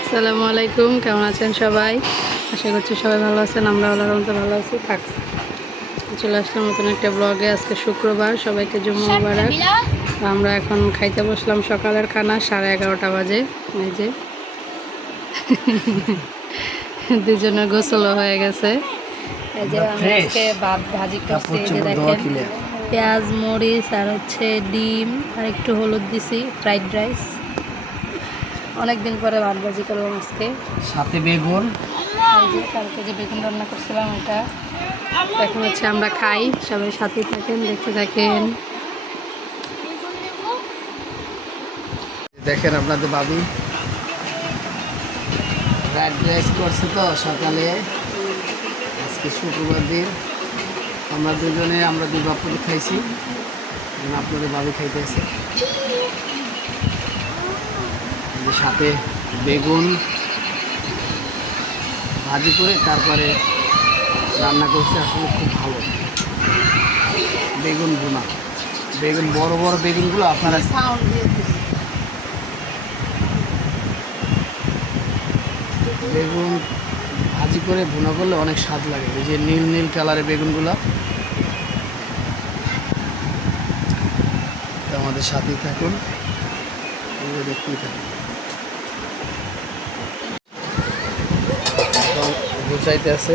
আসসালামু আলাইকুম কেমন আছেন সবাই? আশা করছি সবাই ভালো আছেন আমরা আল্লাহর রহমতে ভালো আছি। থাক চলে আসলাম নতুন একটা ব্লগে আজকে শুক্রবার সবাইকে জুম্মা মুবারক। আমরা এখন খাইতে বসলাম সকালের খানা সাড়ে এগারোটা বাজে। এই যে। দুজনের গোসলও হয়ে গেছে। এই যে আমি আজকে ভাত ভাজি করছি এই যে দেখেন। পেঁয়াজ মরিচ আর হচ্ছে ডিম আর একটু হলুদ দিছি ফ্রাইড রাইস অনেক দিন পরে ভাত ভাজি করলাম আজকে। সাথে বেগুন। কালকে যে বেগুন রান্না করছিলাম এটা এখন হচ্ছে আমরা খাই সবাই সাথে থাকেন দেখতে থাকেন। দেখেন আপনাদের ভাবি। ফ্রাইড রাইস করছে তো সকালে। আজকে শুক্রবার দিন। আমরা দুজনে আমরা দুই বাপুরি খাইছি। এখন আপনাদের খাইতেছে এই যে সাথে বেগুন ভাজি করে তারপরে রান্না করছে আসলে খুব ভালো। বেগুন বোনা বেগুন বড় বড় বেগুনগুলো আপনারা বেগুন ভাজি করে ভুনা করলে অনেক স্বাদ লাগে। এই যে নীল নীল কালারের বেগুনগুলো। আমাদের সাথেই থাকুন। দেখতেই থাকুন। গুছাইতে আছে।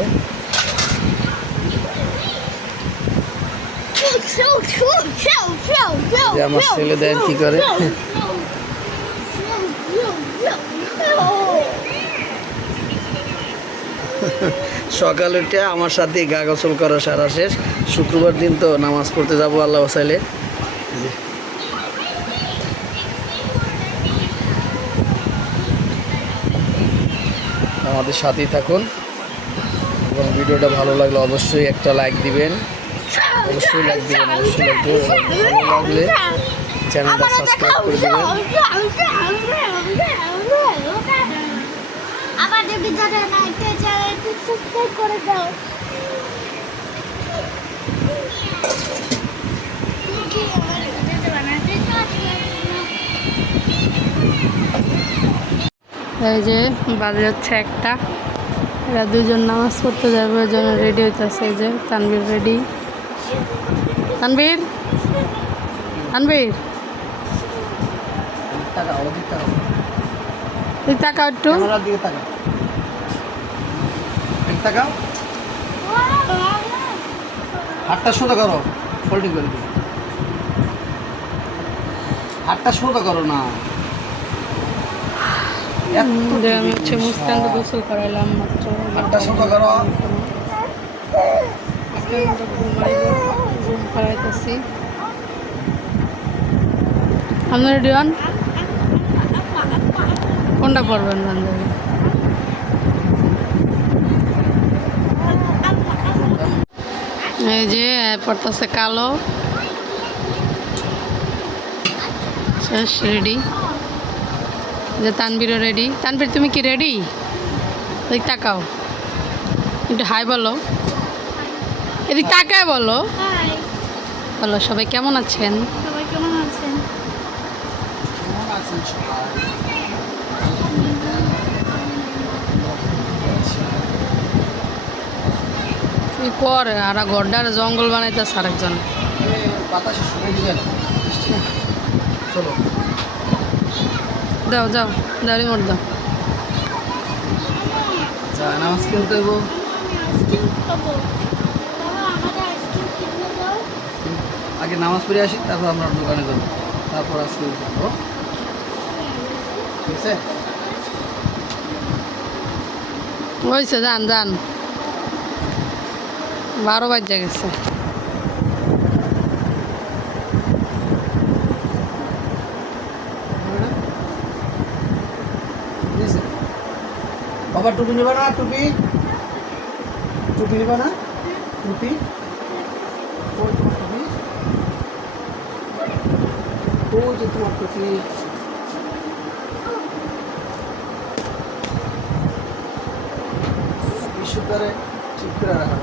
আমার ছেলে দেন কি করে? সকাল উঠে আমার সাথে গা গোসল করা সারা শেষ। শুক্রবার দিন তো নামাজ পড়তে যাব আল্লাহ চাইলে। আমাদের সাথেই থাকুন। এবং ভিডিওটা ভালো লাগলে অবশ্যই একটা লাইক দিবেন। অবশ্যই লাইক দিবেন, অবশ্যই লাইক দিবেন। ভালো লাগলে চ্যানেলটা সাবস্ক্রাইব করে দিবেন। আমাদের বিদ্যালয় না একটা চ্যানেলটি সাবস্ক্রাইব করে দাও এই যে বাজে হচ্ছে একটা। এরা দুজন নামাজ পড়তে যাবে ওই জন্য রেডি হইতেছে এই যে। তানবীর রেডি তানবীর তানবীর তুই তাকাও একটু। টাকা? হাতটা সোজা করো ফোল্ডিং করে দিও। হাতটা সোজা করো না। আমি হচ্ছে গোসল করাইলাম মাত্র। হাতটা সোজা করো। মুস্কান ঘুম করাইতেছি আপনার রেডি কোনটা পড়বেন বান্ধবী? এই যে পড়তেছে কালো। শেষ রেডি যে তানবিরও রেডি তানবির তুমি কি রেডি এদিক তাকাও। একটু হাই বলো। এদিক তাকায় বলো। বলো সবাই কেমন আছেন সবাই কেমন আছেন কেমন আছেন সবাই? তুই কর? আর গড্ডার জঙ্গল বানাইতেছে আরেকজন। বাতাসে শুকিয়ে দিবেন চলো। দাও যাও দাড়ি মোট দাও। নামাজ কিনতে হইব। আগে নামাজ পড়ে আসি তারপর আমরা দোকানে যাব। তারপর আজকে যাব। ঠিক আছে? হয়েছে যান যান। বারো বাজে গেছে। বাবা, টুপি নেবা না, টুপি। টুপি নেবা না, টুপি। টুপি। যে তোমার টুপি। বিশুদ্ধরে ঠিক করে রাখা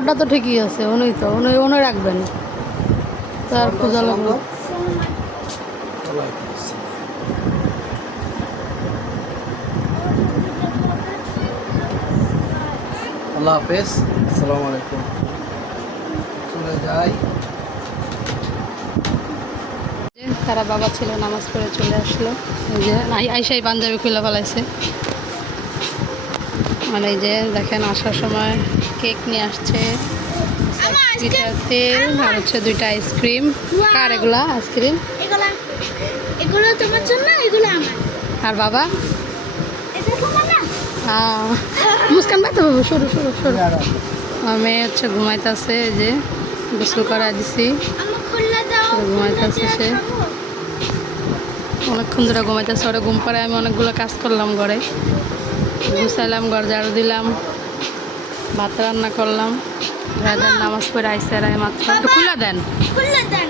ওটা তো ঠিকই আছে উনি তো উনি উনি রাখবেন। তার খোঁজা লাগবে। আল্লাহ হাফেজ আসসালামু আলাইকুম। চলে যাই। তারা বাবা ছিল নামাজ পড়ে চলে আসলো। এই যে আই- আইসাই পাঞ্জাবি খুলে ফেলাইছে। মানে এই যে দেখেন আসার সময় কেক নিয়ে আসছে। পিঠার তেল আর হচ্ছে দুইটা আইসক্রিম কার এগুলা আইসক্রিম এগুলো তোমার জন্য এগুলো আমার। আর বাবা? মুস্কান ভাই তো বাবু সরু সরু। সরু মেয়ে হচ্ছে ঘুমাইতেছে এই যে গোসল করা দিছি। ঘুমাইতেছে সে। অনেকক্ষণ ধরে ঘুমাইতেছে ওরা ঘুম পাড়ায় আমি অনেকগুলো কাজ করলাম ঘরে। গুছাইলাম ঘর ঝাড়ু দিলাম। ভাত রান্না করলাম। রাজার নামাজ পড়ে আইসে রায় মাত্র একটু খুলে দেন। খুললে দেন।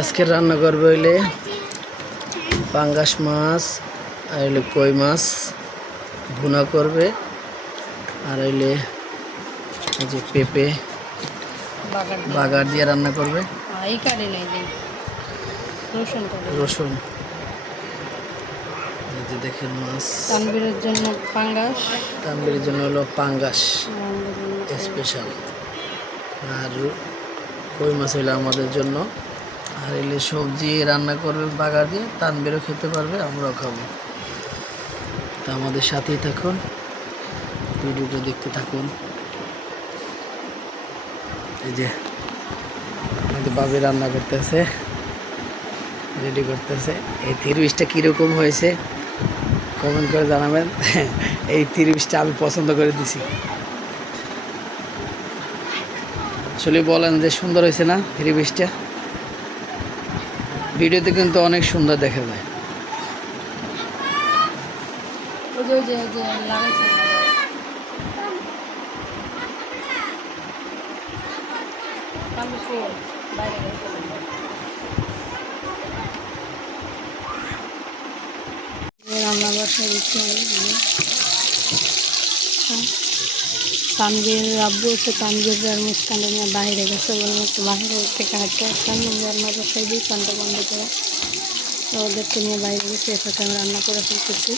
আজকে রান্না করবে হইলে পাঙ্গাস মাছ আর হইলে কই মাছ ভুনা করবে আর হইলে এই যে পেঁপে বাগার দিয়ে। রান্না করবে। রসুন। যে দেখেন মাছ। তানবীরের জন্য পাঙ্গাস। তাম্বির জন্য হলো পাঙ্গাস। স্পেশাল আর কই মাছ হইল আমাদের জন্য? আর এলে সবজি রান্না করবে বাগার দিয়ে তানবিরও খেতে পারবে আমরাও খাব। তা আমাদের সাথেই থাকুন। ভিডিওটা দেখতে থাকুন। এই যে আমাদের বাবি রান্না করতেছে রেডি করতেছে। এই তিরিশটা কীরকম হয়েছে? কমেন্ট করে জানাবেন। এই তিরিশটা আমি পছন্দ করে দিছি। আসলে বলেন যে সুন্দর হয়েছে না রিভিসটা ভিডিওতে কিন্তু অনেক সুন্দর দেখা যায়। বাইরে রান্না বাসা দিচ্ছি আমি তানবীর আব্বু হচ্ছে তানবীর আর মুস্কানের নিয়ে বাইরে গেছে বললাম একটু বাইরে থেকে হাঁটতে আসলাম রান্না বসাই দিই ফ্যানটা বন্ধ করে। তো ওদেরকে নিয়ে বাইরে গেছে এটাকে আমি রান্না করে ফেলতেছি।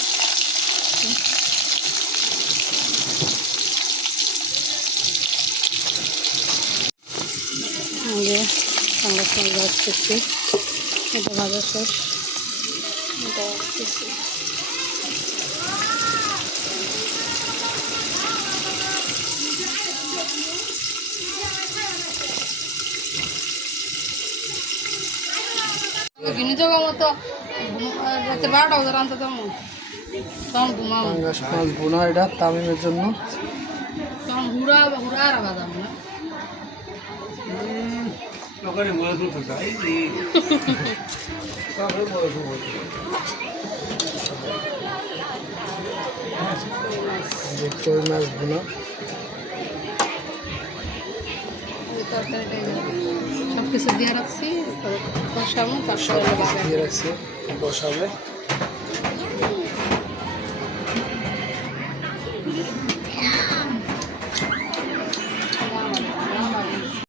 সঙ্গে সঙ্গে এটা ভাজা শেষ। এটা নিজের মতো রাতে বারোটা বাজে রান্তে তেমন তখন ঘুমাবো পাঙ্গাস মাছ বোনা এটা তামিমের জন্য। তখন হুড়া হুড়া আর বাদাম না। এই যে। মাছ বোনা। তরকারিটাই। কিছু দিয়ে রাখছি কষাবো তারপরে বসাবে।